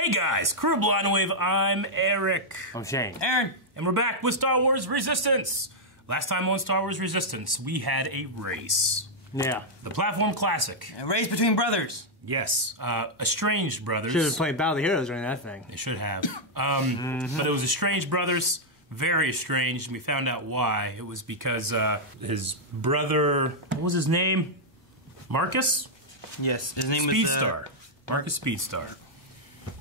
Hey guys, Crew Blind Wave, I'm Eric. I'm Shane. Aaron. And we're back with Star Wars Resistance. Last time on Star Wars Resistance, we had a race. Yeah. The platform classic. A race between brothers. Yes, estranged brothers. Should have played Battle of the Heroes during that thing. They should have. But it was estranged brothers, very estranged, and we found out why. It was because his brother, what was his name? Marcus? Yes, his name Speedstar. Marcus Speedstar.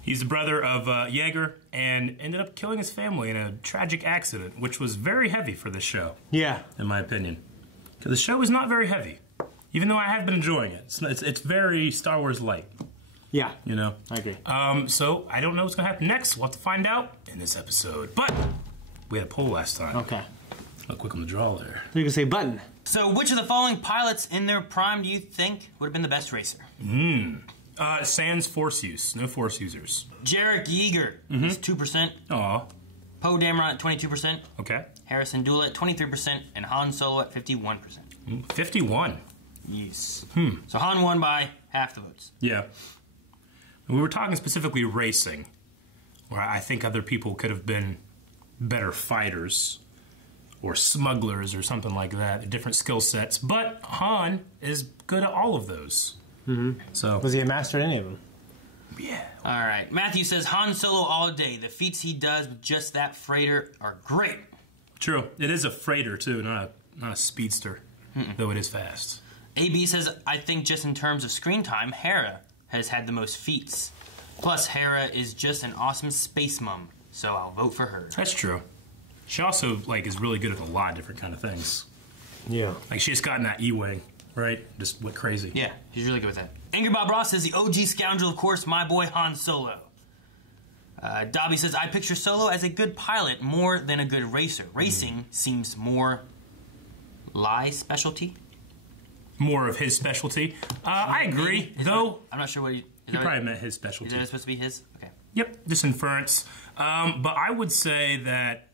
He's the brother of Jaeger and ended up killing his family in a tragic accident, which was very heavy for this show. Yeah. In my opinion. Because the show is not very heavy. Even though I have been enjoying it. It's very Star Wars light. Yeah. You know? I agree. So I don't know what's going to happen next. We'll have to find out in this episode. But we had a poll last time. Okay. Look quick on the draw there. You can say button. So which of the following pilots in their prime do you think would have been the best racer? Sans Force use. No Force users. Jarek Yeager is 2%. Aw. Poe Dameron at 22%. Okay. Harrison Dula at 23%. And Han Solo at 51%. 51. Yes. So Han won by half the votes. Yeah. We were talking specifically racing, where I think other people could have been better fighters or smugglers or something like that, different skill sets. But Han is good at all of those. So Was he a master at any of them? yeah. All right. Matthew says Han Solo all day. The feats he does with just that freighter are great. True. It is a freighter too, not a speedster, though it is fast. AB says, I think just in terms of screen time, Hera has had the most feats. Plus, Hera is just an awesome space mom, so I'll vote for her. That's true. She also is really good at a lot of different kind of things. Yeah. Like she just got in that E-wing, right? Just went crazy. Yeah, she's really good with that. Angry Bob Ross says, the OG scoundrel, of course, my boy Han Solo. Dobby says, I picture Solo as a good pilot more than a good racer. Racing seems more Lai's specialty. More of his specialty. I agree, though. I'm not sure what he Probably meant his specialty. Is that supposed to be his? Okay. Yep, just inference. But I would say that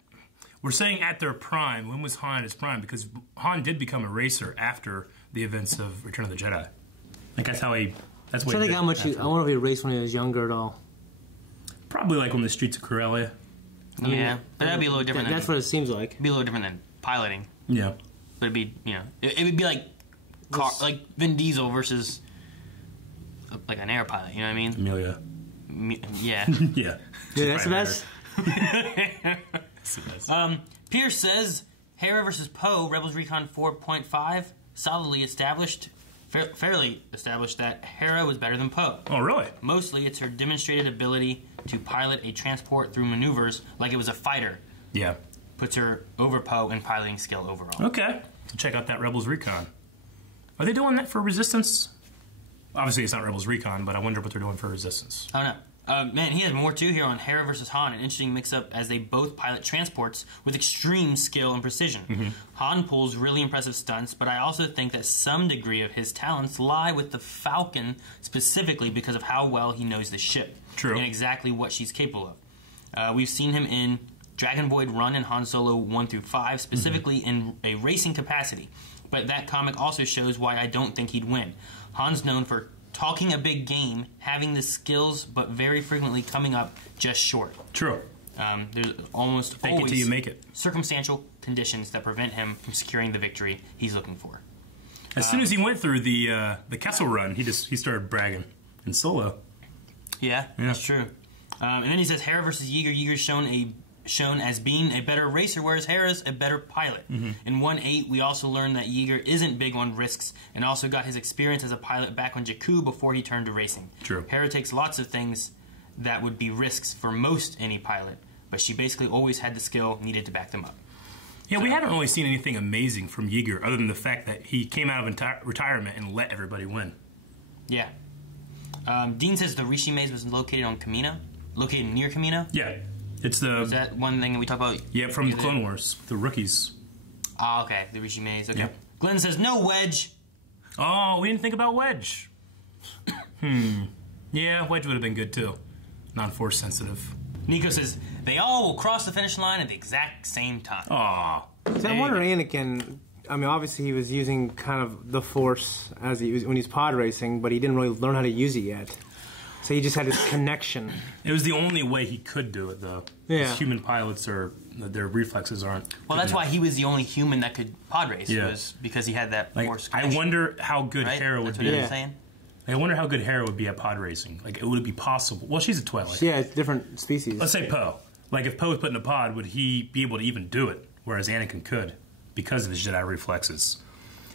we're saying at their prime. When was Han at his prime? Because Han did become a racer after the events of Return of the Jedi. Like that's how he. That's what. I think how much. I wonder if he raced when he was younger at all. Probably like on the streets of Corellia. Yeah, but that'd be a little different. That's what it seems like. It'd be a little different than piloting. Yeah. But it'd be, it would be like like Vin Diesel versus like an air pilot. You know what I mean? Amelia. Yeah. Yeah. Yeah, that's the best. That's the best. Pierce says Hera versus Poe, Rebels Recon 4.5, solidly established, fairly established that Hera was better than Poe. Oh, really? Mostly, it's her demonstrated ability to pilot a transport through maneuvers like it was a fighter. Yeah. Puts her over Poe in piloting skill overall. Okay. So check out that Rebels Recon. Are they doing that for Resistance? Obviously, it's not Rebels Recon, but I wonder what they're doing for Resistance. Oh no. Man, he has more too here on Hera versus Han, an interesting mix-up as they both pilot transports with extreme skill and precision. Han pulls really impressive stunts, but I also think that some degree of his talents lie with the Falcon specifically because of how well he knows the ship. True. And exactly what she's capable of. We've seen him in Dragon Void Run and Han Solo 1 through 5, specifically in a racing capacity. But that comic also shows why I don't think he'd win. Han's known for talking a big game, having the skills, but very frequently coming up just short. True. There's almost Fake always it till you make it. circumstantial conditions that prevent him from securing the victory he's looking for. As soon as he went through the Kessel Run, he started bragging in Solo. Yeah, that's true. And then he says Hera versus Yeager. Yeager's shown as being a better racer, whereas Hera's a better pilot. In 1.8, we also learned that Yeager isn't big on risks and also got his experience as a pilot back on Jakku before he turned to racing. True. Hera takes lots of things that would be risks for most any pilot, but she basically always had the skill needed to back them up. Yeah, we haven't really seen anything amazing from Yeager other than the fact that he came out of retirement and let everybody win. Yeah. Dean says the Rishi Maze was located near Kamino. Yeah. It's the... Is that one thing that we talk about? Yeah, from the Clone Wars. The rookies. Oh, okay. The Rishi Maze. Okay. Yep. Glenn says no Wedge. Oh, we didn't think about Wedge. Yeah, Wedge would have been good too. Non-force sensitive. Nico says they all will cross the finish line at the exact same time. Aw. So I'm wondering, Anakin, I mean, obviously he was using kind of the Force as when he's pod racing, but he didn't really learn how to use it yet. So he just had his connection. It was the only way he could do it, though. Yeah. Because human pilots their reflexes aren't. Well, that's why he was the only human that could pod race. Yeah. Was because he had that Like, force I connection, wonder how good right? Hera would That's be. what he was saying. I wonder how good Hera would be at pod racing. Like, would it be possible? Well, she's a Twilight. Yeah, it's different species. Let's say Poe. Like, if Poe was put in a pod, would he be able to even do it? Whereas Anakin could, because of his Jedi reflexes.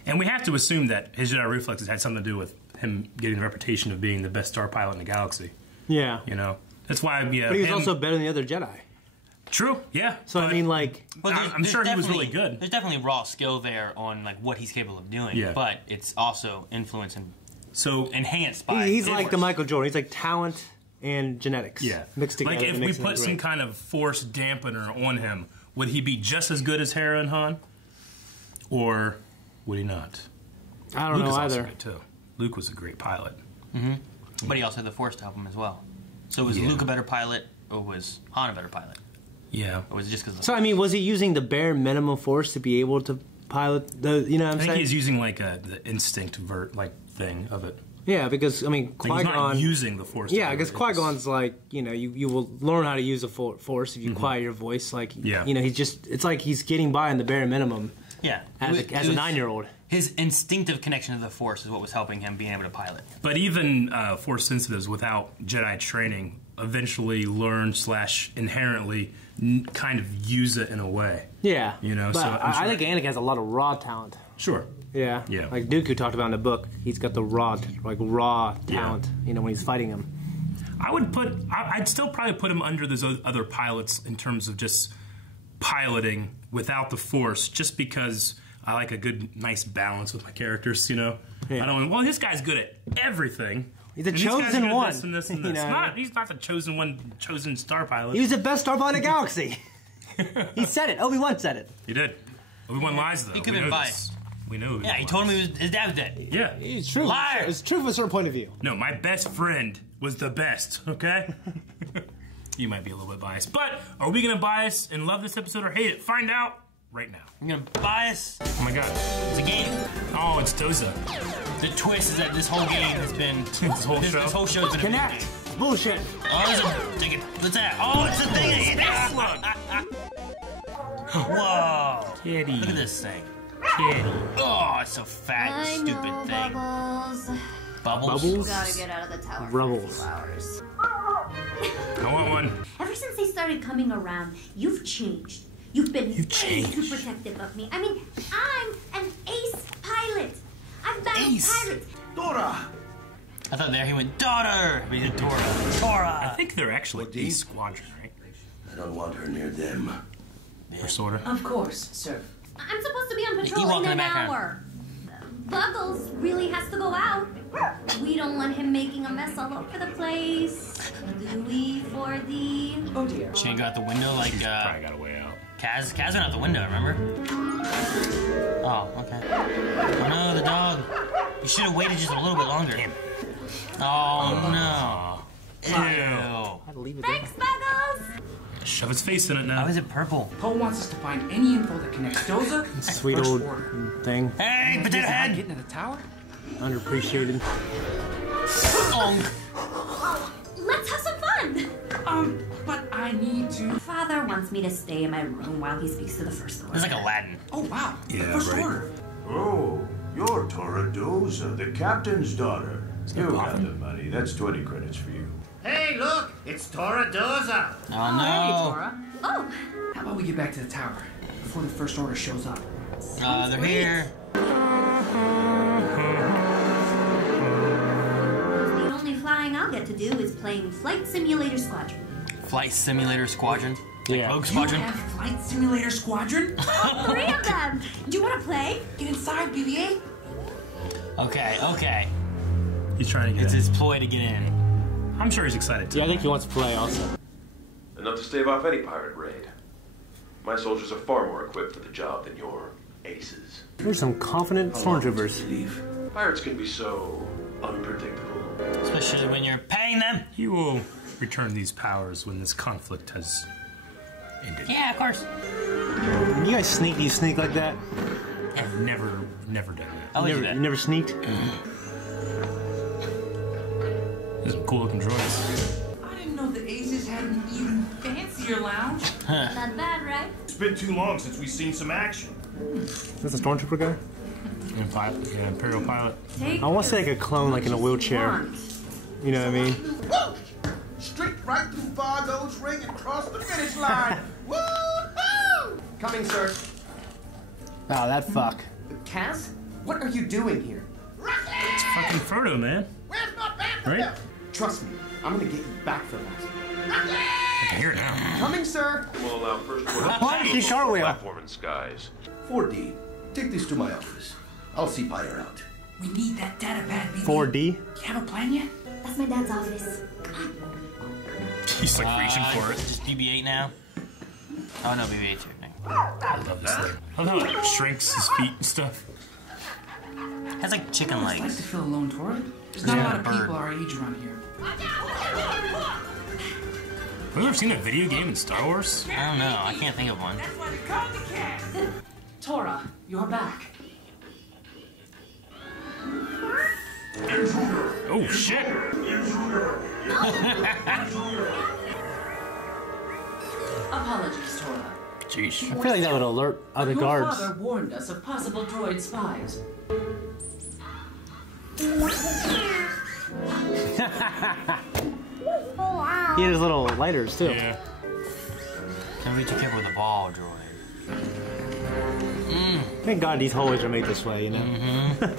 And we have to assume that his Jedi reflexes had something to do with him getting the reputation of being the best star pilot in the galaxy. Yeah. You know? That's why, yeah. But he was also better than the other Jedi. True, yeah. So, I mean, like... Well, I'm sure he was really good. There's definitely raw skill there on like what he's capable of doing. Yeah. But it's also influenced and So, enhanced by. He's like force. the Michael Jordan. He's like talent and genetics. yeah. Mixed together. Like, if it we makes him put some great. kind of force dampener on him, would he be just as good as Hera and Han? Or would he not? I don't Luke know is also either. good, too. Luke was a great pilot. But he also had the force to help him as well. So was Yeah. Luke a better pilot, or was Han a better pilot, Yeah. or was it just because? So, I mean, was he using the bare minimum force to be able to pilot the, you know what I'm I think saying? he's using like the instinct thing of it. Yeah, because, I mean, Like, he's not Qui-Gon... using the force. Yeah, to do because it. Qui-Gon's like, you know, you will learn how to use the force if you quiet your voice. Like, Yeah. you know, it's like he's getting by on the bare minimum Yeah, as It a was- 9-year-old. His instinctive connection to the force is what was helping him being able to pilot. But even force sensitives without Jedi training eventually learn / inherently kind of use it in a way. Yeah. You know, but so I'm I sure- think Anakin has a lot of raw talent. Sure. Yeah. Yeah. Like Dooku talked about in the book, he's got the raw talent, you know, when he's fighting him. I'd still probably put him under those other pilots in terms of just piloting without the force, just because I like a good, nice balance with my characters, you know? Yeah. I don't, well, this guy's good at everything. He's a And these guys are chosen good at one. This and this and You this. know? He's not the chosen star pilot. He was the best star pilot in the galaxy. He said it. Obi-Wan said it. He did. Obi-Wan lies, though. He could We have know been this. We know. Yeah, he told him his dad was dead. Yeah. It's true. Liar! It's true from a certain point of view. No, my best friend was the best, okay? You might be a little bit biased. But are we going to bias and love this episode or hate it? Find out right now. I'm gonna bias. Oh my god. It's a game. Oh, it's Doza. The twist is that this whole game has been This whole show? This whole show's been Connect. Bullshit. Oh, there's a ticket. What's that? Oh, it's the thing. Whoa! Kitty. Look at this thing. Kitty. Oh, it's so fat, I stupid know, thing. Bubbles. Bubbles. Bubbles? Gotta get out of the tower Rubbles. for a few hours. I want one. Ever since they started coming around, you've changed. You've been way changed. too protective of me. I mean, I'm an ace pilot. I've battled Ace? pirates. I thought there he went daughter. But he said Tora. Tora. I think they're actually a squadron, right? I don't want her near them. Or sort of. Of course, sir. I'm supposed to be on patrol Ewok in in an the background. hour. Buggles really has to go out. We don't want him making a mess all over the place. Do we, 4D? Oh dear. She didn't go out the window like Probably got a way out. Kaz. Kaz went out the window. Remember? Oh, okay. Oh no, the dog. You should have waited just a little bit longer. Oh no. Ew. I had to leave it there. Thanks, Buggles! Shove its face in it now. Why is it purple? Poe wants us to find any info that connects Doza and Sweet First old Order. thing. Hey, Is potato it not head. getting to the tower? Underappreciated. Let's have some fun! But I need to. Father wants me to stay in my room while he speaks to the First Order. It's like Aladdin. Oh wow. Yeah, the First right. Order. Oh, you're Tora Doza, the captain's daughter. You got the money. That's 20 credits for you. Hey, look! It's Tora Doza! Oh Hey, no. Tora. Oh, How about we get back to the tower before the First Order shows up? They're here. the only flying I'll get to do is playing Flight Simulator Squadron. Flight Simulator Squadron. Like Yeah. Rogue You Squadron. have Flight Simulator Squadron? 3 of them! Do you want to play? Get inside, BB-8. Okay. He's trying to get It's in. his ploy to get in. I'm sure he's excited too. Yeah, I think he wants to play also. Enough to stave off any pirate raid. My soldiers are far more equipped for the job than your aces. There's some confident stormtroopers. Leave. Pirates can be so unpredictable. Especially when you're paying them. He will return these powers when this conflict has ended. Yeah, of course. You guys sneak? Do you sneak like that? I've never done that. I'll You do never, that. you never sneaked? There's some cool looking droids. I didn't know the Aces had an even fancier lounge. Not bad, right? It's been too long since we've seen some action. Is this a stormtrooper guy? Yeah, Imperial pilot. I want to say like a clone, like in a wheelchair. You know what I mean? Woo! Straight right through Fargo's ring and cross the finish line. Woo-hoo! Coming, sir. Oh, that fuck. Kaz? What are you doing here? It's fucking Frodo, man. Where's my backup? Right? Trust me, I'm gonna get you back for that. I can hear it now. Coming, sir. We'll allow first order Why did she cartwheel? platform in skies. 4D, take this to my office. I'll see Pyre out. We need that data pad, BB. 4D? You have a plan yet? That's my dad's office. He's like reaching for it. Just BB-8 now. Oh no, BB-8's here. I love this thing. I love how it shrinks his feet and stuff. It has like chicken It's like legs. to feel alone, Tora. There's not a lot of Bird. people our age around here. Have you ever seen a video game in Star Wars? I don't know. I can't think of one. That's why they called the cat. Tora, you're back. Oh shit! Apologies, Tora. Jeez. I feel like that would alert other Your guards. father warned us of possible droid spies. He had his little lighters too. Yeah. Can we be too careful with the ball droid? Thank God these hallways are made this way, you know?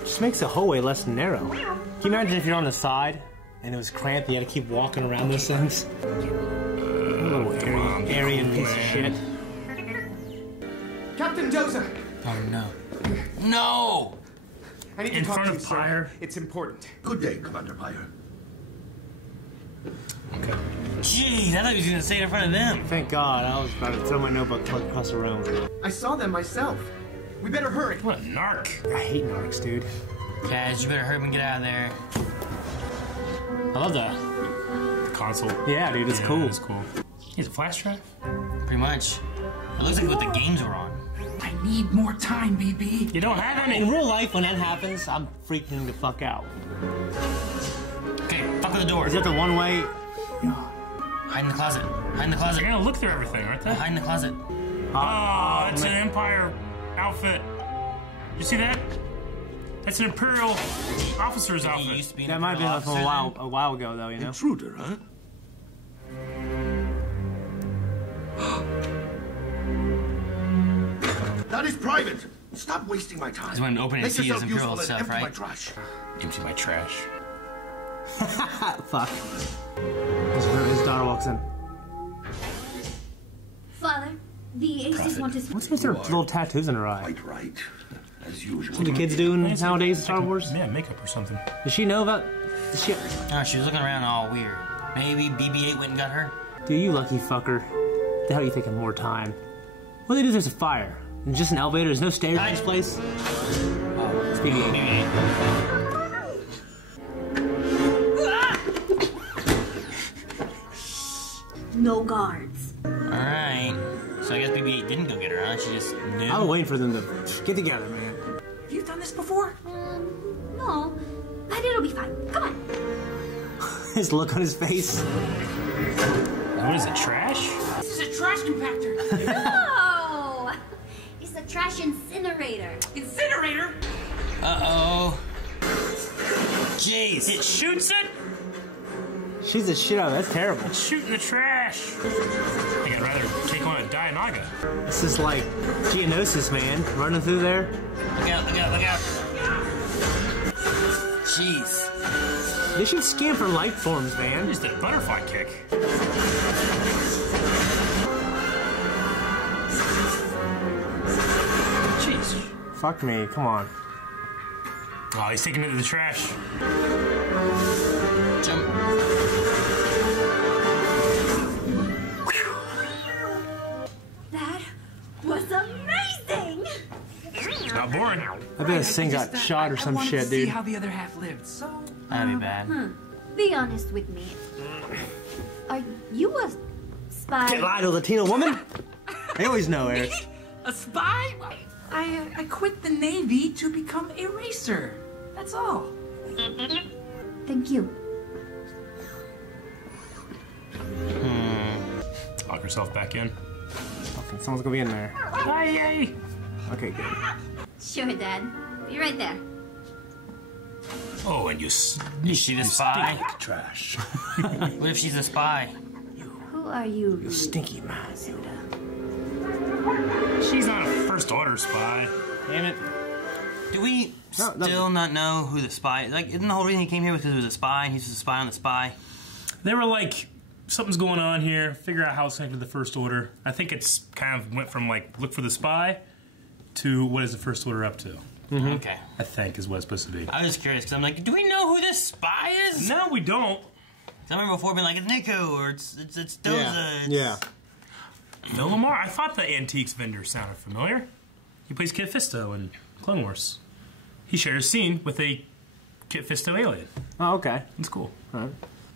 Just makes the hallway less narrow. Can you imagine if you're on the side and it was cramped and you had to keep walking around those things? Little Aryan piece of shit. Captain Doza. Oh no. No! I need In to talk front to you, of sir. Pyre? It's important. Good day, Commander Pyre. Jeez, I thought he was gonna say it in front of them. Thank God, I was about to throw my notebook across the room. I saw them myself. We better hurry. What a narc. I hate narcs, dude. Kaz, you better hurry and get out of there. I love that. The console. Yeah, dude, it's cool. It's cool. He's a flash drive? Pretty much. It looks like what the games were on. I need more time, BB. You don't have any. In real life, when that happens, I'm freaking the fuck out. Okay, fuck with the door. Is that the one way? Hide in the closet. Hide in the closet. They're gonna look through everything, aren't they? Hide in the closet. Oh, it's an Empire outfit. You see that? That's an Imperial officer's He outfit. used to be an That might have been Imperial from officer a while ago, though, you know? Intruder, huh? That is private. Stop wasting my time. He's wanting to open it and Make see his yourself Imperial useful and stuff, empty right? my trash. Empty my trash. Fuck. His daughter walks in. Father, the Aces want to... What's with her little tattoos in her eye? Quite right. As usual. What the kids doing nowadays in Star Wars? Yeah, makeup or something. Does she know about the shit? Oh, she was looking around all weird. Maybe BB-8 went and got her? Dude, you lucky fucker. The hell are you taking more time? What they do? There's a fire. And just an elevator. There's no stairs in this place. Oh, it's BB-8. No guards. Alright. So I guess BB-8 didn't go get her, huh? She just knew? I was waiting for them to get together, man. Have you done this before? No, but it'll be fine. Come on. His look on his face. What is it, trash? This is a trash compactor. No! It's a trash incinerator. Incinerator? Uh-oh. Jeez. It shoots it? She's the shit out of it. That's terrible. It's shooting the trash. I think I'd rather take on a Dianaga. This is like Geonosis, man. Running through there. Look out, look out, look out. Jeez. They should scan for life forms, man. Just did a butterfly kick. Jeez. Fuck me. Come on. Oh, he's taking it to the trash. Jump. That was amazing! It's not boring. I bet this thing got shot or some I wanted shit, to see dude. how the other half lived, so... That'd be bad. Be honest with me. Are you a spy? Can't lie to a Latino woman. I always know, Eric. A spy? I quit the Navy to become a racer. That's all. Thank you. Lock herself back in. Okay, someone's gonna be in there. Yay! Okay, good. Sure, Dad. Be right there. Oh, and you see the spy? Stink like trash. What if she's a spy? Who are you? You stinky man. She's not a first order spy. Damn it. Do we still not know who the spy is? Like, isn't the whole reason he came here because he was a spy and he's just a spy on the spy? They were like, something's going on here, figure out how it's connected to the First Order. I think it's kind of went from like, look for the spy to what is the First Order up to. Mm-hmm. Okay. I think is what it's supposed to be. I was curious because I'm like, do we know who this spy is? No, we don't. I remember before being like, it's Nico or it's Doza. Yeah. No, Lamar, I thought the antiques vendor sounded familiar. He plays Kit Fisto in Clone Wars. He shares a scene with a Kit Fisto alien. Oh, okay. It's cool.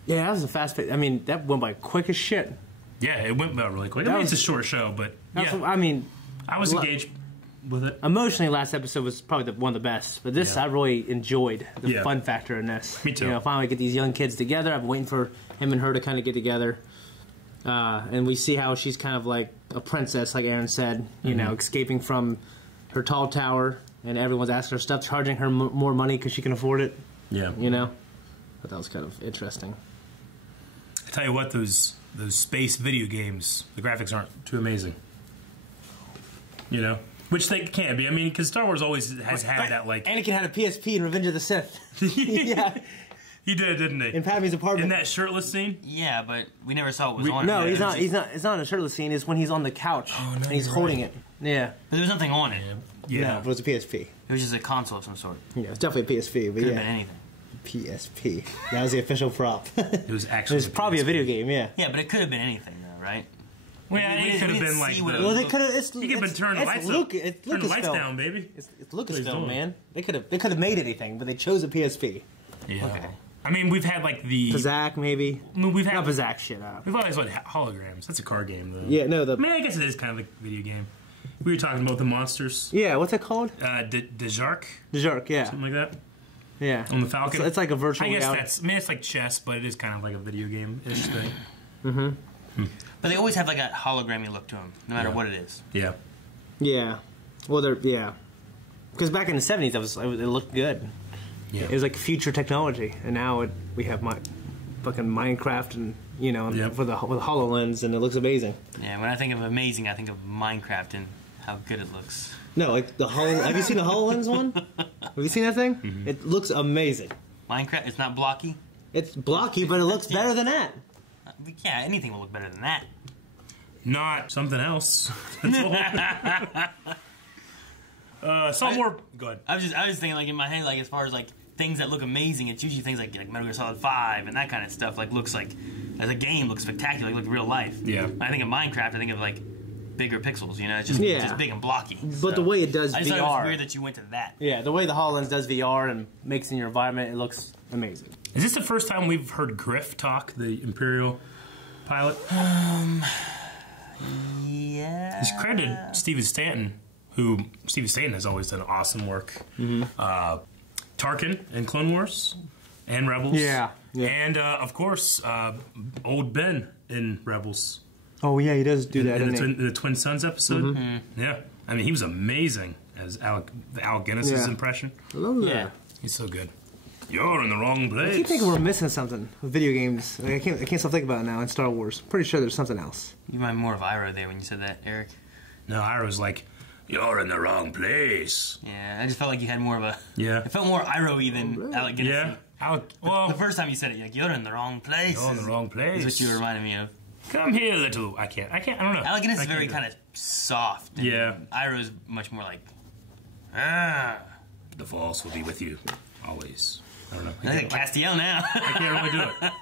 Yeah, that was a fast pace. I mean, that went by quick as shit. Yeah, it went by really quick. I mean, it's a short show, but yeah. I mean, I was engaged with it. Emotionally, last episode was probably one of the best. But this, I really enjoyed the fun factor in this. Me too. You know, finally get these young kids together. I've been waiting for him and her to kind of get together. And we see how she's kind of like a princess, like Aaron said, you know, escaping from her tall tower, and everyone's asking her stuff, charging her more money because she can afford it. Yeah. You know? But that was kind of interesting. I tell you what, those space video games, the graphics aren't too amazing. You know? Which they can't be. I mean, because Star Wars always has had that, like... Anakin had a PSP in Revenge of the Sith. Yeah. He did, didn't he? In Padme's apartment. In that shirtless scene? Yeah, but we never saw what was on it. No, he's not. It's not in a shirtless scene. It's when he's on the couch and he's holding it. Yeah. But there was nothing on it. Yeah. No, it was a PSP. It was just a console of some sort. Yeah, it's definitely a PSP. But Could have been anything. PSP. That was the official prop. It was actually. It was probably a video game. Yeah. Yeah, but it could have been anything, though, right? Well, yeah, it could have been like. Well, they could have. He could have been turned the lights up. Turn the lights down, baby. It's Lucasfilm, man. They could have made anything, but they chose a PSP. Yeah. Okay. I mean, we've had like the Pazak, maybe. I mean, we've had not Pazak shit. We've always had Holograms. That's a card game, though. Yeah, no. I mean, I guess it is kind of a video game. We were talking about the monsters. Yeah, what's it called? Dejark. Dejark, yeah. Something like that. Yeah. On the Falcon. It's like a virtual. I guess that's. I mean, it's like chess, but it is kind of like a video game-ish thing. Mm-hmm. But they always have like a hologrammy look to them, no matter what it is. Yeah. Yeah. Well, because back in the 70s, it looked good. Yeah. It was like future technology, and now we have fucking Minecraft and with the HoloLens, and it looks amazing. Yeah, when I think of amazing, I think of Minecraft and how good it looks. No, like the have you seen the HoloLens one? Have you seen that thing? Mm-hmm. It looks amazing. Minecraft, it's not blocky. It's blocky, but it looks better than that. Yeah, anything will look better than that. Not something else. More. Go ahead. I was thinking like in my head, like as far as like things that look amazing, it's usually things like Metal Gear Solid 5 and that kind of stuff. Like looks like as a game looks spectacular, like real life. Yeah. I think of Minecraft, I think of like bigger pixels. You know, it's just big and blocky. But the way it does VR, I just thought it was weird that you went to that. Yeah, the way the HoloLens does VR and makes in your environment, it looks amazing. Is this the first time we've heard Griff talk, the Imperial pilot? Yeah. He's credited Steven Stanton, who Steven Stanton has always done awesome work. Mm-hmm. Tarkin in Clone Wars and Rebels. Yeah. And, of course, old Ben in Rebels. Oh, yeah, he does do that, in the Twin Sons episode. Mm-hmm. Yeah. I mean, he was amazing as Al Guinness's impression. I love that. Yeah. He's so good. You're in the wrong place. I keep thinking we're missing something with video games. I can't stop thinking about it now in Star Wars. Pretty sure there's something else. You remind me more of Iroh there when you said that, Eric. No, Iroh's like, you're in the wrong place. Yeah, I just felt like you had more of a... Yeah. It felt more Iroh-y than Alec Guinness. Yeah. The first time you said it, you're like, you're in the wrong place. You're in the wrong place. Is what you reminded me of. Come here, little... I don't know. Alec Guinness is very kind of soft. Yeah. Iroh's much more like... The Force will be with you. Always. I don't know. I think Castiel now. I can't really do it.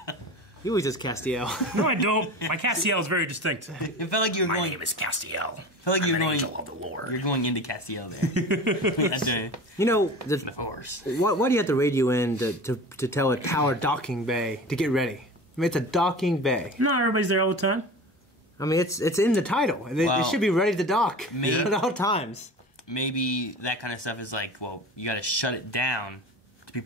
He always does Castiel. No, I don't. My Castiel is very distinct. It felt like you were going... My name is Castiel. Felt like you were going... Angel of the Lord. You're going into Castiel there. You know, the Force. Why do you have to radio in to tell a tower docking bay to get ready? I mean, it's a docking bay. No, everybody's there all the time. I mean, it's in the title. They should be ready to dock at all times. Maybe that kind of stuff is like, well, you got to shut it down to be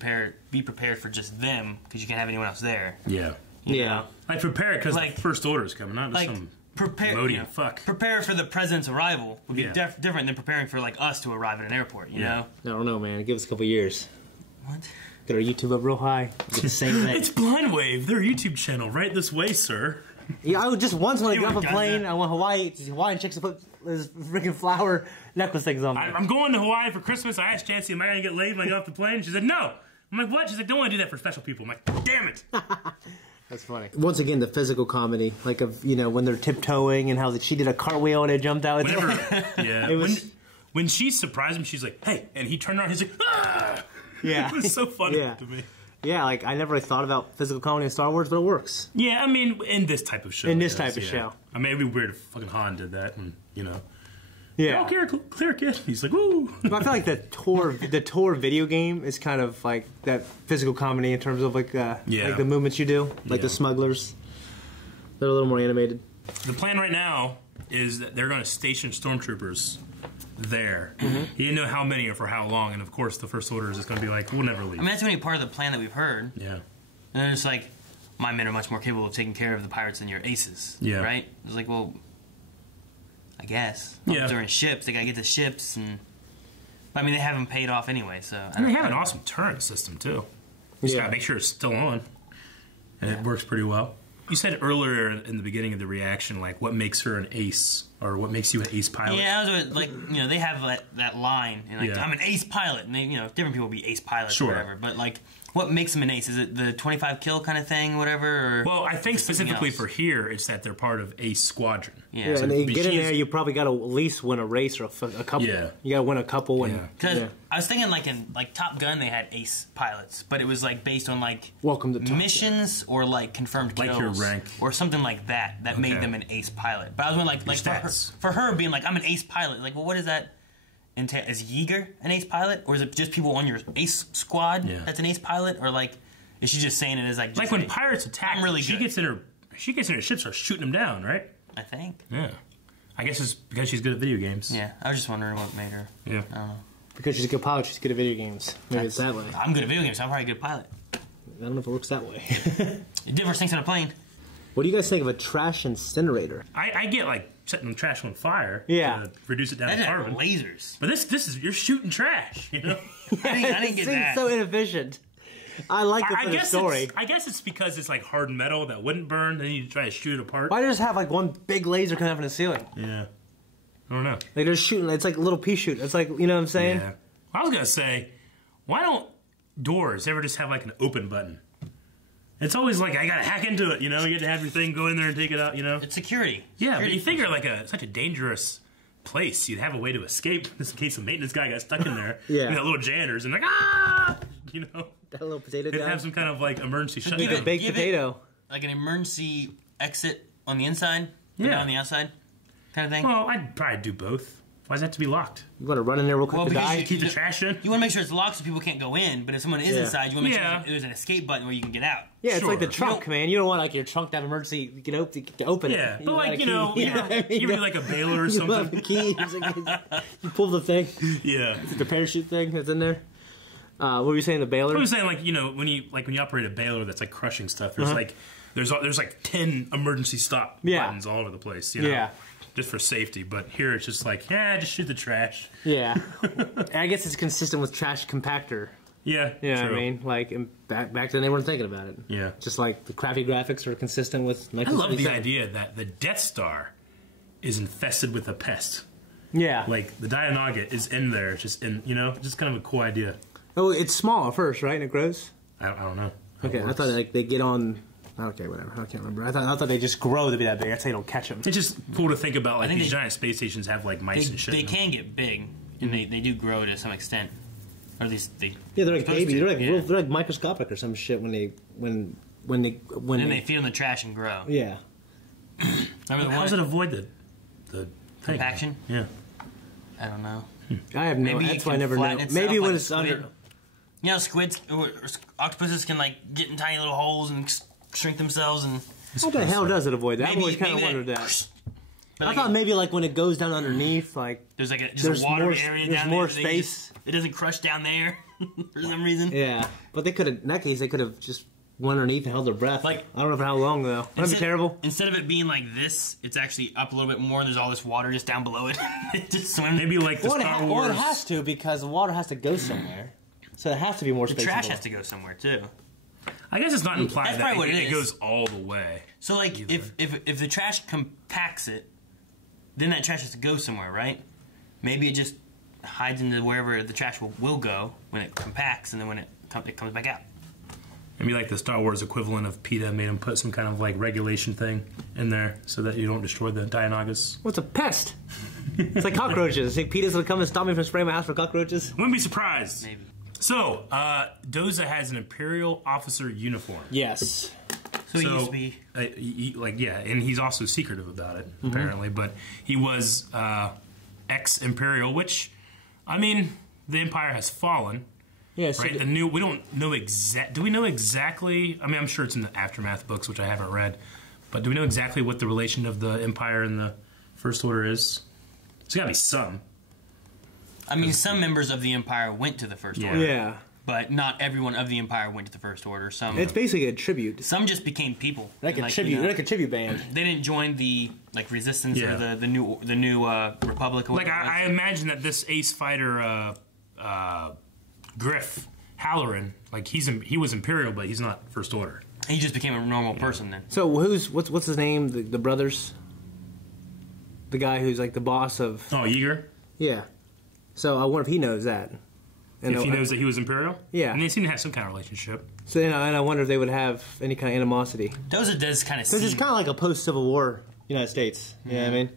prepared for just them because you can't have anyone else there. Yeah. You know? Like prepare because like First Order's coming, not just some prepare for the president's arrival would be different than preparing for like us to arrive at an airport. You know? I don't know, man. Give us a couple years. What? Get our YouTube up real high. Get the same thing. It's Blind Wave, their YouTube channel, right this way, sir. Yeah, I just once when I got off a plane, I went Hawaiian chicks to put this freaking flower necklace things on me. I'm going to Hawaii for Christmas. I asked Jancy, am I going to get laid when I get off the plane? She said, no. I'm like, what? She's like, don't want to do that for special people. I'm like, damn it. That's funny. Once again, the physical comedy, like of when they're tiptoeing and how she did a cartwheel and it jumped out. When she surprised him, she's like, hey, and he turned around. He's like, ah. Yeah, it was so funny to me. Yeah, like I never really thought about physical comedy in Star Wars, but it works. Yeah, I mean, in this type of show. In this type of show. I mean, it'd be weird if fucking Han did that, and Yeah. Oh, clear kid. He's like, woo. I feel like the Tor video game is kind of like that physical comedy in terms of like the movements you do, like the smugglers. They're a little more animated. The plan right now is that they're going to station stormtroopers there. He didn't know how many or for how long, and of course the First Order is just going to be like, we'll never leave. I mean, that's only part of the plan that we've heard. Yeah. And then it's like, my men are much more capable of taking care of the pirates than your aces. Yeah. Right? It's like, well, I guess. During ships, they got to get the ships, and I mean, they haven't paid off anyway, so. They have an awesome turret system too. You just got to make sure it's still on, and it works pretty well. You said earlier in the beginning of the reaction, like, what makes her an ace, or what makes you an ace pilot? Yeah, I was like, they have that line, and like, I'm an ace pilot, and they, different people will be ace pilots or whatever, but like, what makes them an ace? Is it the 25 kill kind of thing, whatever? Or well, I think specifically for here, it's that they're part of Ace Squadron. Yeah, so and to get in there, you probably got to at least win a race or a couple. Yeah. You got to win a couple. Because I was thinking like in Top Gun, they had ace pilots, but it was like based on like missions or like confirmed kills. Like your rank. Or something like that made them an ace pilot. But I was wondering like for her being like, I'm an ace pilot, like, well, what is that? Is Yeager an ace pilot, or is it just people on your ace squad that's an ace pilot, or like is she just saying it as like when pirates attack? She gets in her ship, starts shooting them down, right? I think. Yeah, I guess it's because she's good at video games. Yeah, I was just wondering what made her. Yeah, I don't know. Because she's a good pilot, she's good at video games. Maybe it's that way. I'm good at video games, so I'm probably a good pilot. I don't know if it works that way. Different things on a plane. What do you guys think of a trash incinerator? I get like setting trash on fire to reduce it down to carbon. Lasers. But this is, you're shooting trash, I didn't get that. It's so inefficient. I like the story. I guess it's because it's like hard metal that wouldn't burn, then you try to shoot it apart. Why just have like one big laser coming up in the ceiling? Yeah. I don't know. Like they're shooting, it's like a little pea shoot. It's like, you know what I'm saying? Yeah. I was going to say, why don't doors ever just have like an open button? It's always like, I gotta hack into it, you get to have your thing, go in there and take it out, It's security. Yeah, but you figure like such a dangerous place, you'd have a way to escape just in case a maintenance guy got stuck in there. Yeah. That little janitors and like, That little potato guy. They'd have some kind of like emergency shutdown. Like a baked potato. Like an emergency exit on the inside, but not on the outside kind of thing? Well, I'd probably do both. Why does that have to be locked? You want to run in there real quick to die? Keep the trash in? You want to make sure it's locked so people can't go in, but if someone is inside, you want to make sure there's an escape button where you can get out. Yeah, it's like the trunk, man. You don't want like your trunk to have emergency to open it. Yeah, but like, you do like a baler or something. You have the key. You pull the thing. Yeah. The parachute thing that's in there. What were you saying, the baler? I was saying like, when you operate a baler that's like crushing stuff, there's there's like 10 emergency stop buttons all over the place, Yeah. Just for safety, but here it's just like, just shoot the trash. Yeah. I guess it's consistent with trash compactor. Yeah, you know what I mean? Like, back then they weren't thinking about it. Yeah. Just like the crappy graphics are consistent with 1977. I love the idea that the Death Star is infested with a pest. Yeah. Like, the Dianoga is in there, just just kind of a cool idea. Oh, it's small at first, right? And it grows? I don't know. Okay, I thought like they get on... Okay, whatever. I can't remember. I thought they just grow to be that big. That's how you don't catch them. It's just cool to think about. Like these giant space stations have like mice and shit. They can get big, and they do grow to some extent. Or at least they. Yeah, they're like babies. They're like microscopic or some shit when they they feed on the trash and grow. Yeah. How does it avoid the compaction? Yeah. I don't know. I have no. That's why I never know. Maybe when it's under. You know, squids or octopuses can like get in tiny little holes and shrink themselves, and how the hell does it avoid that? I've always kind of wondered that. I thought maybe like when it goes down underneath, like there's like a water area down there. There's more space. It doesn't crush down there for some reason. Yeah, but they could have. In that case, they could have just went underneath and held their breath. Like, I don't know for how long, though. That'd be terrible. Instead of it being like this, it's actually up a little bit more, and there's all this water just down below it. It just swims. Maybe like the Star Wars. Well, it has to, because the water has to go somewhere. So it has to be more spaceable. The trash has to go somewhere, too. I guess it's not implied That's that probably what it goes all the way. So, like, if the trash compacts it, then that trash has to go somewhere, right? Maybe it just hides into wherever the trash will go when it compacts, and then when it comes back out. Maybe like the Star Wars equivalent of PETA made them put some kind of like regulation thing in there so that you don't destroy the Dianogas. What's a pest? It's like cockroaches. Think PETA's gonna come and stop me from spraying my house for cockroaches? Wouldn't be surprised. Maybe. So, Doza has an Imperial officer uniform. Yes. So he used to be... and he's also secretive about it, apparently. But he was ex-Imperial, which, I mean, the Empire has fallen. Yeah, so right? We don't know do we know exactly? I mean, I'm sure it's in the Aftermath books, which I haven't read. But do we know exactly what the relation of the Empire and the First Order is? There's got to be some. I mean, some members of the Empire went to the First Order. Yeah. But not everyone of the Empire went to the First Order. Some. It's basically a tribute. Some just became people. Like a tribute. Like a tribute band. They didn't join the Resistance or the new Republic. Or like I imagine that this ace fighter, Griff Halloran, like he was Imperial, but he's not First Order. He just became a normal person then. So what's his name? The brothers. The guy who's like the boss of. Oh, Yeager. Yeah. So I wonder if he knows that. And if he knows that he was Imperial? Yeah. And they seem to have some kind of relationship. So, and I wonder if they would have any kind of animosity. Doza does kind of seem... Because it's kind of like a post-Civil War United States. You know what I mean?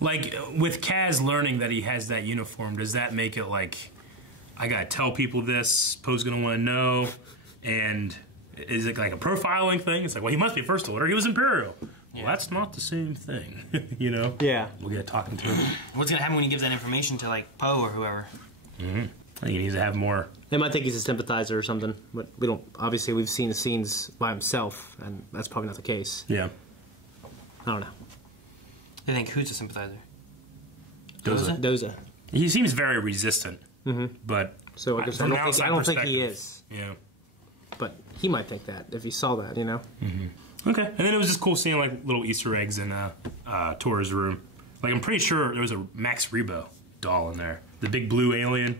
Like, with Kaz learning that he has that uniform, does that make it like, I gotta tell people this, Poe's gonna want to know, and is it like a profiling thing? It's like, well, he must be First Order, he was Imperial. Well, that's not the same thing, you know? Yeah. We'll get talking to him. What's going to happen when he gives that information to, like, Poe or whoever? I think he needs to have more... They might think he's a sympathizer or something, but we don't... Obviously, we've seen the scenes by himself, and that's probably not the case. Yeah. I don't know. You think who's a sympathizer? Doza. He seems very resistant, but... So I don't think he is. Yeah. But he might think that, if he saw that, you know? Okay, and then it was just cool seeing like little Easter eggs in Tora's room. Like I'm pretty sure there was a Max Rebo doll in there, the big blue alien.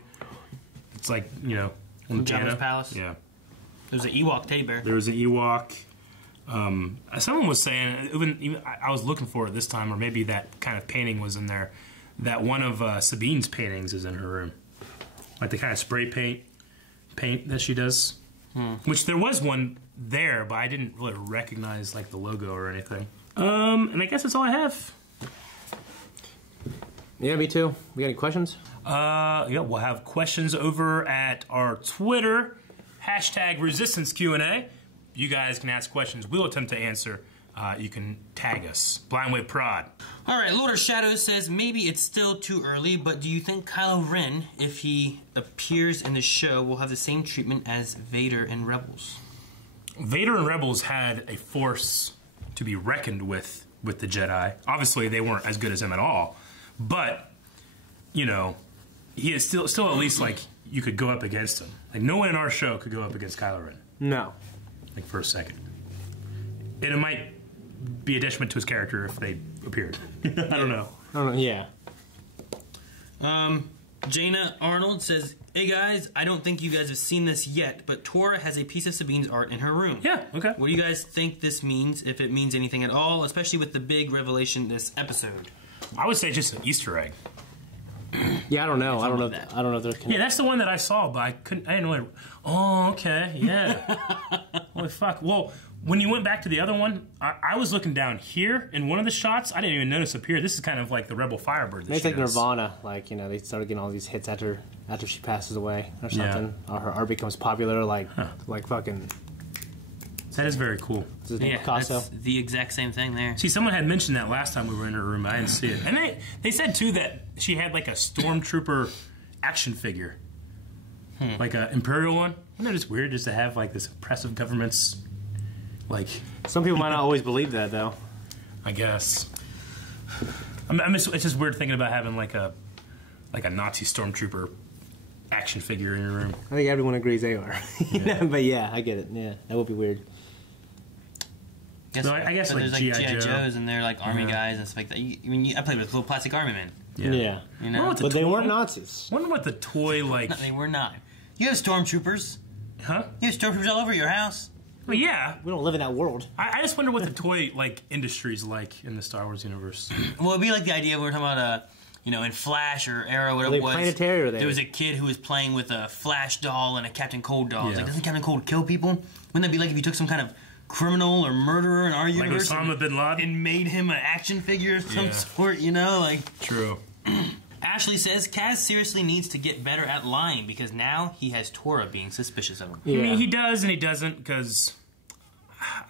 It's like from Jabba's palace. Yeah, there was an Ewok teddy bear. There was an Ewok. Someone was saying even I was looking for it this time, or maybe that kind of painting was in there. That one of Sabine's paintings is in her room, like the kind of spray paint that she does. Which there was one there, but I didn't really recognize like the logo or anything. And I guess that's all I have. Yeah, me too. We got any questions? Yeah, we'll have questions over at our Twitter, #Resistance Q&A. You guys can ask questions. We'll attempt to answer. You can tag us. Blindwave Prod. All right, Lord of Shadows says, maybe it's still too early, but do you think Kylo Ren, if he appears in the show, will have the same treatment as Vader in Rebels? Vader and Rebels had a force to be reckoned with the Jedi. Obviously, they weren't as good as him at all. But, he is still at least, like, you could go up against him. Like, no one in our show could go up against Kylo Ren. No. Like, for a second. And it might be a detriment to his character if they appeared. I don't know. Yeah. Jaina Arnold says, hey guys, I don't think you guys have seen this yet, but Tora has a piece of Sabine's art in her room. Yeah, okay. What do you guys think this means, if it means anything at all, especially with the big revelation this episode? I would say just an Easter egg. Yeah, I don't know. I don't know if they're connected. Yeah, that's the one that I saw, but I didn't know. Oh, okay, yeah. Holy fuck. Well, when you went back to the other one, I was looking down here in one of the shots. I didn't even notice up here. This is kind of like the Rebel Firebird. It's like Nirvana. Like, they started getting all these hits after she passes away or something. Yeah. Or her art becomes popular, like fucking... That is very cool. Yeah, that's the exact same thing there. See, someone had mentioned that last time we were in her room. I didn't see it. And they said, too, that she had, like, a Stormtrooper action figure. Like an Imperial one. Isn't that just weird just to have, like, this oppressive government's, like... Some people might not always believe that, though. I guess. It's just weird thinking about having, like a Nazi Stormtrooper action figure in your room. I think everyone agrees they are. Yeah. But yeah, I get it. Yeah, that would be weird. So I guess so like there's G.I. Joes and they're like army guys and stuff like that. I played with little plastic army men. Yeah. You know? But they weren't Nazis. I wonder what the toy, like... No, they were not. You have stormtroopers. Huh? You have stormtroopers all over your house. Well, yeah. We don't live in that world. I just wonder what the toy, like, industry's like in the Star Wars universe. Well, it'd be like the idea we were talking about, in Flash or Arrow, whatever it was. Planetary or there was a kid who was playing with a Flash doll and a Captain Cold doll. It's like, doesn't Captain Cold kill people? Wouldn't that be like if you took some kind of criminal or murderer in our universe Osama bin Laden and made him an action figure of some sort, True. Ashley says Kaz seriously needs to get better at lying because now he has Tora being suspicious of him. I mean, he does and he doesn't because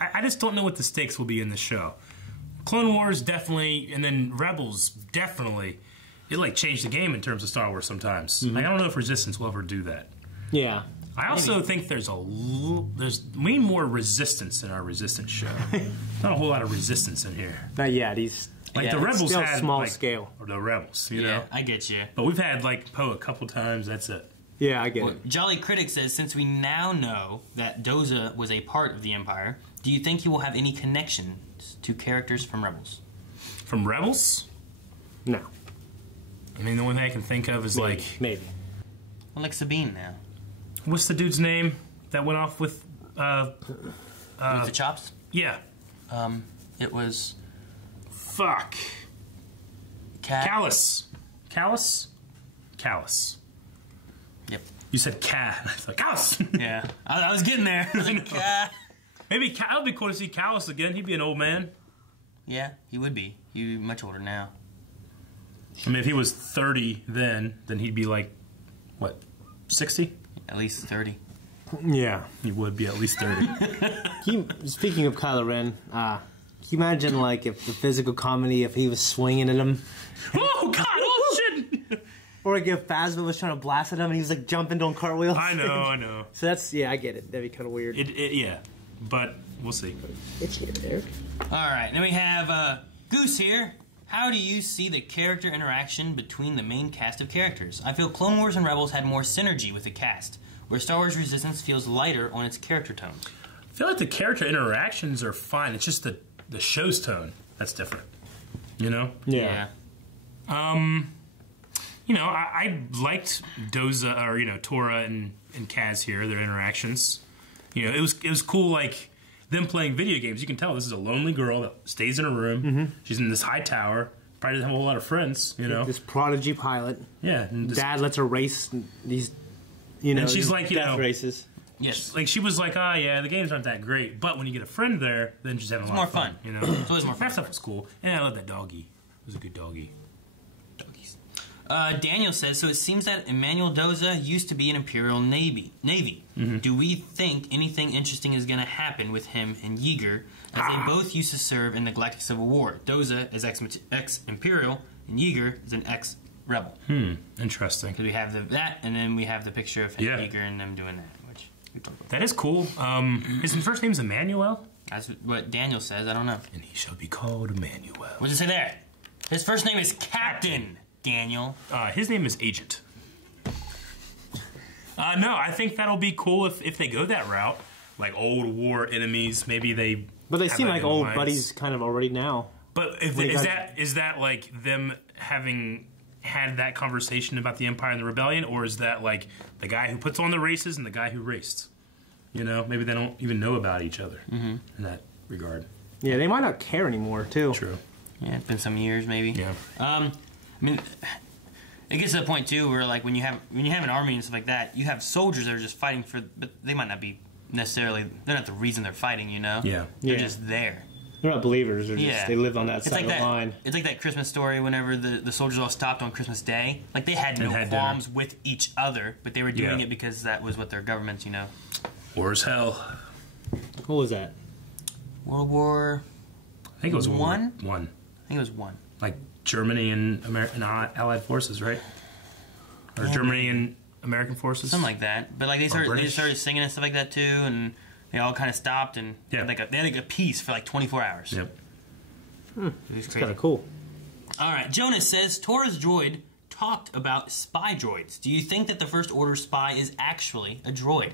I just don't know what the stakes will be in the show. Clone Wars definitely, and then Rebels definitely. It like changed the game in terms of Star Wars sometimes. Like, I don't know if Resistance will ever do that. Yeah. I also think there's way more resistance in our Resistance show. Not a whole lot of resistance in here. Not yet. He's like the Rebels still had small scale. Or the Rebels, you know. I get you. But we've had like Poe a couple times. That's it. Yeah, I get it. Jolly Critic says, since we now know that Doza was a part of the Empire, do you think he will have any connections to characters from Rebels? From Rebels? No. I mean, the only thing I can think of is maybe. Well, like Sabine now. What's the dude's name that went off with with the chops? Yeah. It was fuck. Callus. Callus? Callus. Yep. You said cat. I was like, Callus! Yeah. I was getting there. I was like, Maybe it would be cool to see Callus again. He'd be an old man. Yeah, he would be. He'd be much older now. I mean, if he was 30 then he'd be like, what, 60? At least 30. Yeah. He would be at least 30. Speaking of Kylo Ren, can you imagine, like, if the physical comedy, if he was swinging at him? Oh, God! Oh, shit! Or like if Phasma was trying to blast at him and he was, like, jumping doing cartwheels? I know. So that's, yeah, I get it. That'd be kind of weird. Yeah. But we'll see. It's here, Eric. All right, then we have Goose here. How do you see the character interaction between the main cast of characters? I feel Clone Wars and Rebels had more synergy with the cast, where Star Wars Resistance feels lighter on its character tone. I feel like the character interactions are fine. It's just the show's tone that's different. You know? Yeah. I liked Doza, or, Tora and Kaz here, their interactions. It was cool, like, them playing video games. You can tell this is a lonely girl that stays in a room. Mm-hmm. She's in this high tower. Probably doesn't have a whole lot of friends, This prodigy pilot. Yeah. And Dad lets her race these, and she's like, death races. Yes. Like, she was like, the games aren't that great. But when you get a friend there, then she's having a lot of fun. It's always more fun. That stuff was cool. And I love that doggy. It was a good doggy. Daniel says, so it seems that Emmanuel Doza used to be an Imperial Navy. Mm-hmm. Do we think anything interesting is going to happen with him and Yeager, as they both used to serve in the Galactic Civil War? Doza is ex-Imperial, and Yeager is an ex-Rebel. Interesting. Because we have that, and then we have the picture of Yeager and them doing that. Which we talked about. That is cool. His first name's Emmanuel? That's what Daniel says. I don't know. And he shall be called Emmanuel. What does it say there? His first name is Captain Daniel. His name is Agent. No, I think that'll be cool if they go that route. Like old war enemies, maybe they... But they seem like old buddies kind of already now. But is that like them having had that conversation about the Empire and the Rebellion? Or is that like the guy who puts on the races and the guy who raced? Maybe they don't even know about each other in that regard. Yeah, they might not care anymore, too. True. Yeah, it's been some years, maybe. Yeah. I mean, it gets to the point too where, like, when you have an army and stuff like that, you have soldiers that are just fighting but they might not be necessarily. They're not the reason they're fighting, Yeah. They're just there. They're not believers. They're just they live on that side of the line. It's like that Christmas story. Whenever the soldiers all stopped on Christmas Day, like they had no qualms with each other, but they were doing it because that was what their governments, War is hell. What was that? World War. I think it was One. War I. I think it was one. Like Germany and American Allied forces, right? Or Germany and American forces, something like that. But like they started singing and stuff like that too, and they all kind of stopped and they had like a peace for like 24 hours. Yep. It's kind of cool. All right, Jonas says Tora's droid talked about spy droids. Do you think that the First Order spy is actually a droid?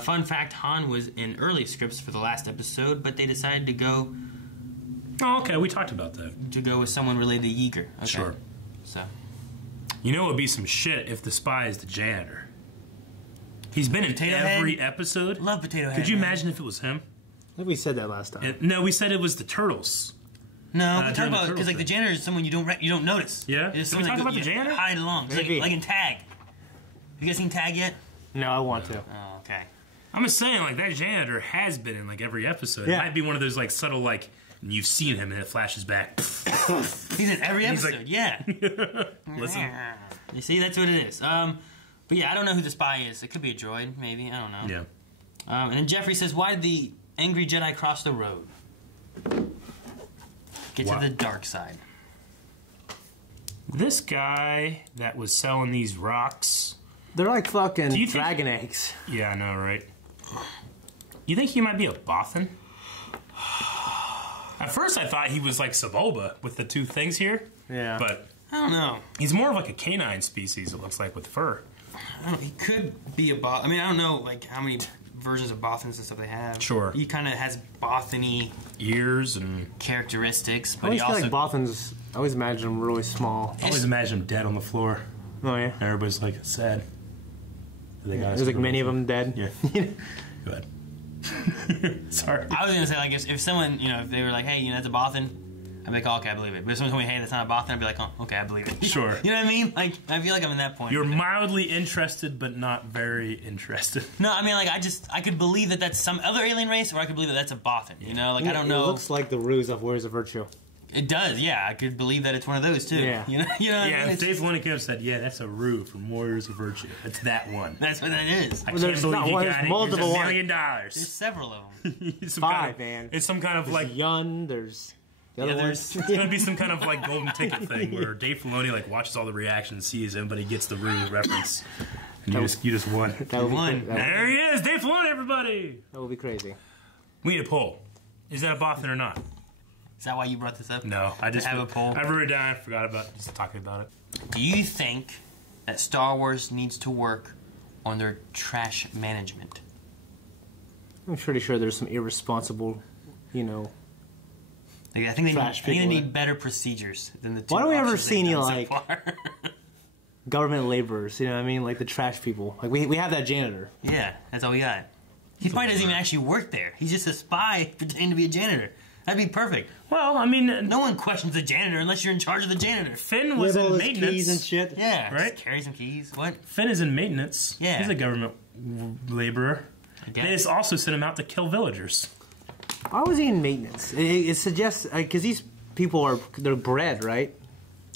Fun fact, Han was in early scripts for the last episode, but they decided to go... Oh, okay, we talked about that. To go with someone related to Yeager. Okay. Sure. So. You know it would be some shit if the spy is the janitor. He's been in every episode. Love Potato Head. Could you imagine if it was him? I think we said that last time. No, we said it was the turtles. No, we talked about because like the janitor is someone you don't notice. Yeah. Did we talk about the janitor? Hide along, like in Tag. Have you guys seen Tag yet? No, I want to. Oh, okay. I'm just saying, like that janitor has been in like every episode. Yeah. It might be one of those like subtle like you've seen him and it flashes back. He's in every episode. Like, yeah. Listen. You see, that's what it is. But yeah, I don't know who the spy is. It could be a droid, maybe. I don't know. Yeah. And then Jeffrey says, "Why did the angry Jedi cross the road? Get to the dark side." This guy that was selling these rocks. They're like fucking dragon eggs. Yeah, I know, right? You think he might be a Bothan? At first I thought he was like Sebulba with the two things here. Yeah. But I don't know. He's more of like a canine species, it looks like, with fur. I don't know, he could be a Bothan. I mean, I don't know like how many versions of Bothans and stuff they have. Sure. He kind of has Bothan-y ears and characteristics, but I always he also feel like Bothans. I always imagine them really small. I always imagine them dead on the floor. Oh yeah. Everybody's like sad. There's like many of them dead. Yeah. Go ahead. Sorry. I was gonna say like if someone if they were like, hey, that's a Bothan, I'd be like, oh, okay, I believe it. But if someone told me, hey, that's not a Bothan, I'd be like, oh, okay, I believe it. Sure. You know what I mean? Like I feel like I'm in that point. You're mildly interested, but not very interested. No, I mean like I could believe that that's some other alien race, or I could believe that that's a Bothan. You know, like I don't know. It looks like the ruse of Warriors of Virtue. It does, yeah. I could believe that it's one of those too. Yeah. You know what I mean? If Dave Filoni could have said, yeah, that's a Rue from Warriors of Virtue. That's that one. That's what that is. I can't believe you got it. Multiple $1 ones. million. There's several of them. Five, man. It's some kind of like Yun. There's the other ones. It's gonna be some kind of like golden ticket thing where Dave Filoni like watches all the reactions, sees him, but he gets the Rue reference, and you just won. There he is, Dave Filoni, everybody. That would be crazy. We need a poll. Is that a Bothan or not? Is that why you brought this up? No, I just have a poll. I wrote it down. I forgot about just talking about it. Do you think that Star Wars needs to work on their trash management? I'm pretty sure there's some irresponsible, I think they need better procedures than the two. Why don't we ever options see any they've done like so far? government laborers? You know what I mean? Like the trash people. Like we have that janitor. Yeah, that's all we got. He probably doesn't even actually work there. He's just a spy pretending to be a janitor. That'd be perfect. Well, I mean, no one questions the janitor unless you're in charge of the janitor. Finn was in maintenance. Keys and shit. Yeah, right. Just carry some keys. What? Finn is in maintenance. Yeah, he's a government laborer. They just also sent him out to kill villagers. Why was he in maintenance? It suggests because these people they're bred, right?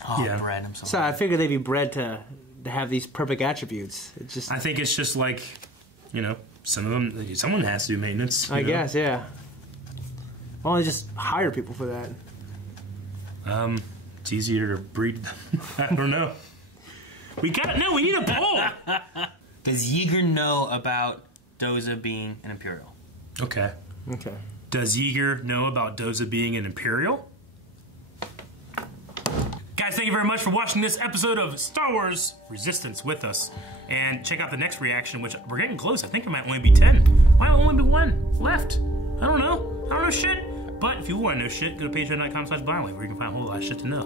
Oh, yeah. Bred. I'm sorry. So I figured they'd be bred to have these perfect attributes. It's just. I think it's just like, some of them. Someone has to do maintenance. I guess, yeah. Well, they just hire people for that. It's easier to breed them. I don't know. We need a poll. Does Yeager know about Doza being an Imperial? Okay. Okay. Does Yeager know about Doza being an Imperial? Guys, thank you very much for watching this episode of Star Wars Resistance with us. And check out the next reaction, which we're getting close. I think it might only be 10. Might only be 1 left. I don't know shit. But if you want to know shit, go to patreon.com/BlindWave where you can find a whole lot of shit to know.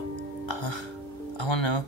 I want to know.